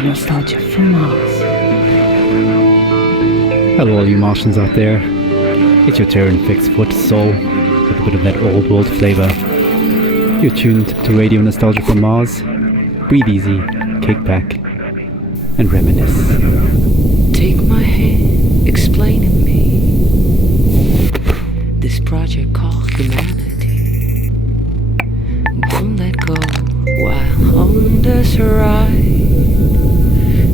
Radio Nostalgia from Mars. Hello all you Martians out there. It's your Terran fixed foot soul with a bit of that old world flavour. You're tuned to Radio Nostalgia from Mars. Breathe easy, kick back, and reminisce. Take my hand, explain to me this project called humanity. Don't let go while on this ride.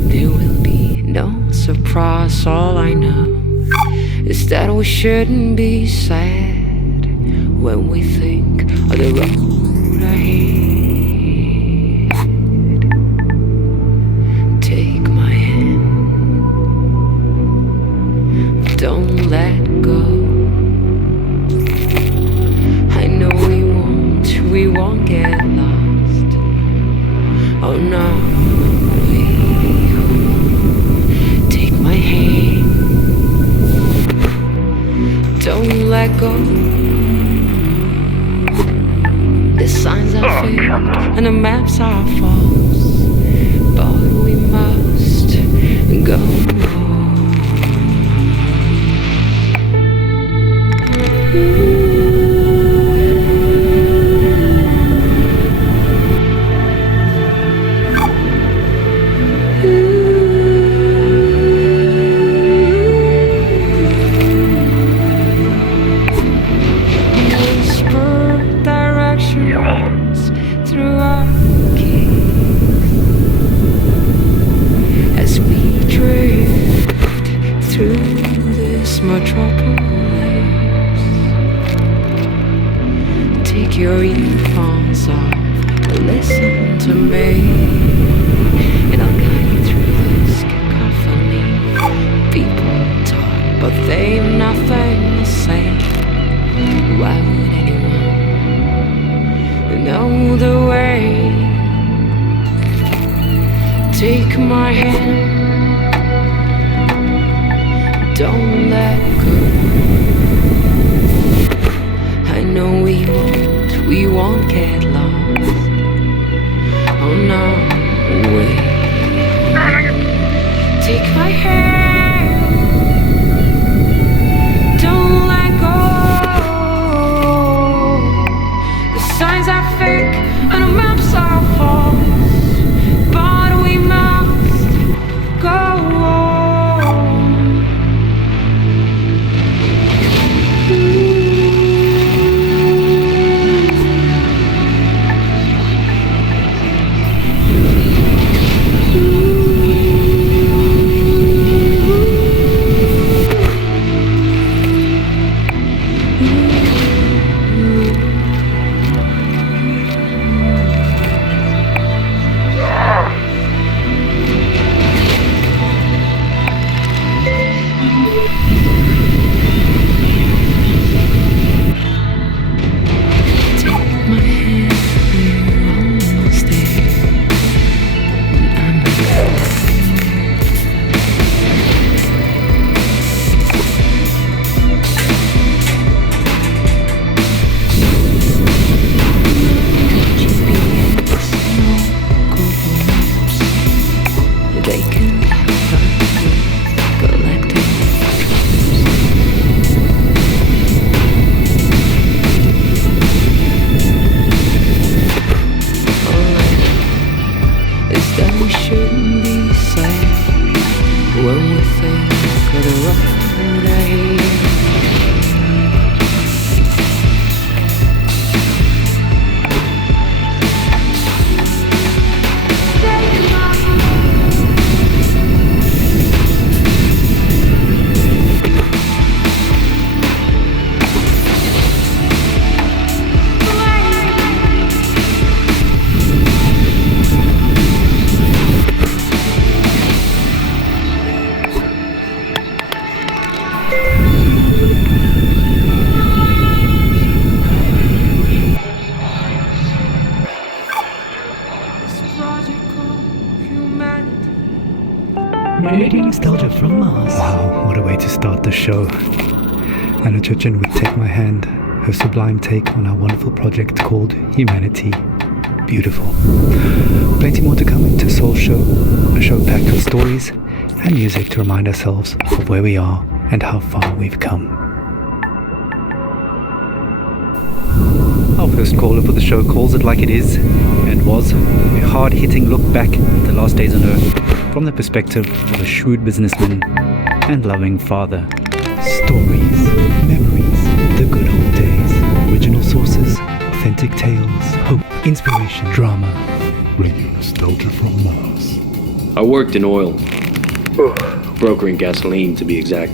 There will be no surprise. All I know is that we shouldn't be sad when we think of the road ahead. Take my hand, don't let go. I know we won't get lost. Oh no, take my hand, don't let go. The signs are fake and the maps are false, but we must go. Your earphones off, listen to me, and I'll guide you through this cacophony. People talk, but they've nothing to say. Why would anyone know the way? Take my hand, don't let go. I know we won't get lost. Oh no, wait. Take my hand, don't let go. The signs are fake and the maps are false, but we must go on. Radio Nostalgia from Mars. Wow, what a way to start the show. Anna Churchin would Take My Hand, her sublime take on our wonderful project called Humanity. beautiful. Plenty more to come into Soul Show, a show packed with stories and music to remind ourselves of where we are and how far we've come. Our first caller for the show calls it like it is, and was, a hard-hitting look back at the last days on Earth from the perspective of a shrewd businessman and loving father. Stories, memories, the good old days, original sources, authentic tales, hope, inspiration, drama. Radio nostalgia from Mars. I worked in oil, brokering gasoline to be exact.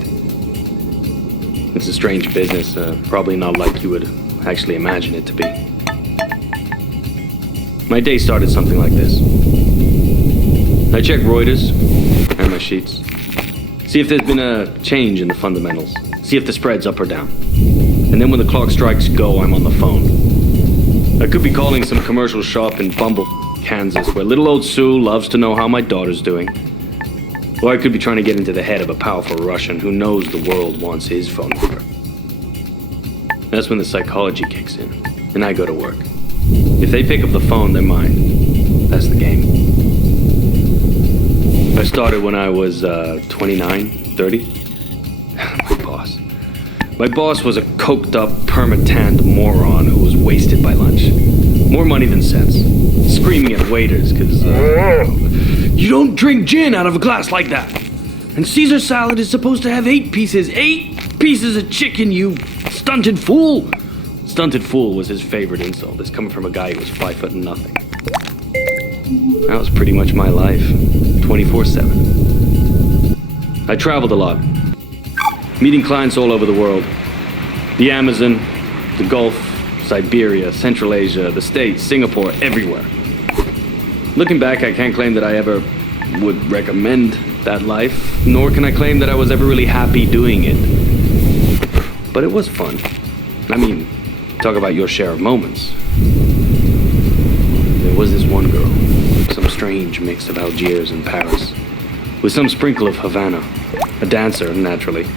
It's a strange business, probably not like you would actually imagine it to be. My day started something like this. I check Reuters and my sheets. See if there's been a change in the fundamentals. See if the spread's up or down. And then when the clock strikes go, I'm on the phone. I could be calling some commercial shop in Bumble, Kansas, where little old Sue loves to know how my daughter's doing. Or I could be trying to get into the head of a powerful Russian who knows the world wants his phone number. That's when the psychology kicks in, and I go to work. If they pick up the phone, they're mine. That's the game. I started when I was 29, 30. My boss was a coked-up, perma-tanned moron who was wasted by lunch. More money than sense. Screaming at waiters, because, you don't drink gin out of a glass like that. And Caesar salad is supposed to have 8 pieces. 8 pieces of chicken, you stunted fool. Stunted fool was his favorite insult. It's coming from a guy who was 5 foot and nothing. That was pretty much my life. 24/7. I traveled a lot. Meeting clients all over the world. The Amazon, the Gulf, Siberia, Central Asia, the States, Singapore, everywhere. Looking back, I can't claim that I ever would recommend that life, nor can I claim that I was ever really happy doing it. But it was fun. I mean, talk about your share of moments. There was this one girl, some strange mix of Algiers and Paris, with some sprinkle of Havana, a dancer, naturally.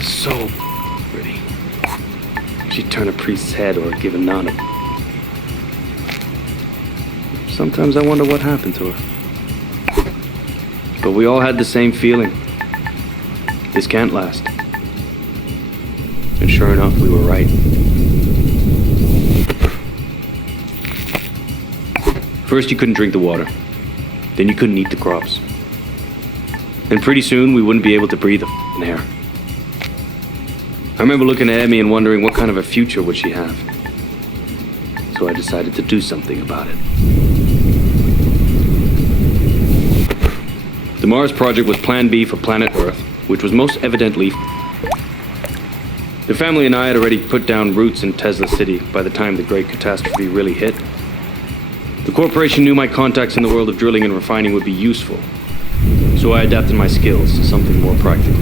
So pretty. She'd turn a priest's head or give a nun. Sometimes I wonder what happened to her. But we all had the same feeling. This can't last. And sure enough, we were right. First, you couldn't drink the water. Then you couldn't eat the crops. And pretty soon, we wouldn't be able to breathe the air. I remember looking at me and wondering what kind of a future would she have. So I decided to do something about it. The Mars project was Plan B for planet Earth, which was most evidently. The family and I had already put down roots in Tesla City by the time the great catastrophe really hit. The corporation knew my contacts in the world of drilling and refining would be useful, so I adapted my skills to something more practical.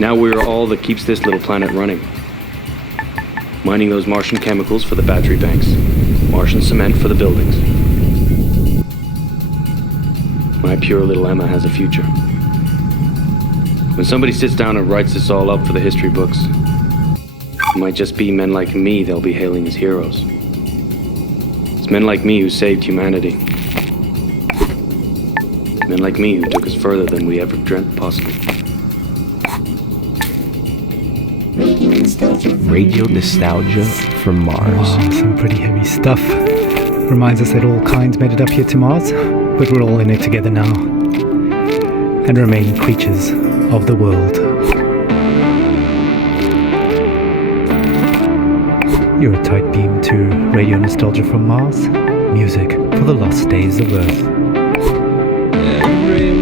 Now we're all that keeps this little planet running. Mining those Martian chemicals for the battery banks, Martian cement for the buildings. My pure little Emma has a future. When somebody sits down and writes this all up for the history books, it might just be men like me they'll be hailing as heroes. It's men like me who saved humanity. Men like me who took us further than we ever dreamt possible. Radio nostalgia from Mars. Wow, some pretty heavy stuff. Reminds us that all kinds made it up here to Mars, but we're all in it together now. And remain creatures of the world. You're a tight beam to Radio Nostalgia from Mars. Music for the lost days of Earth. Every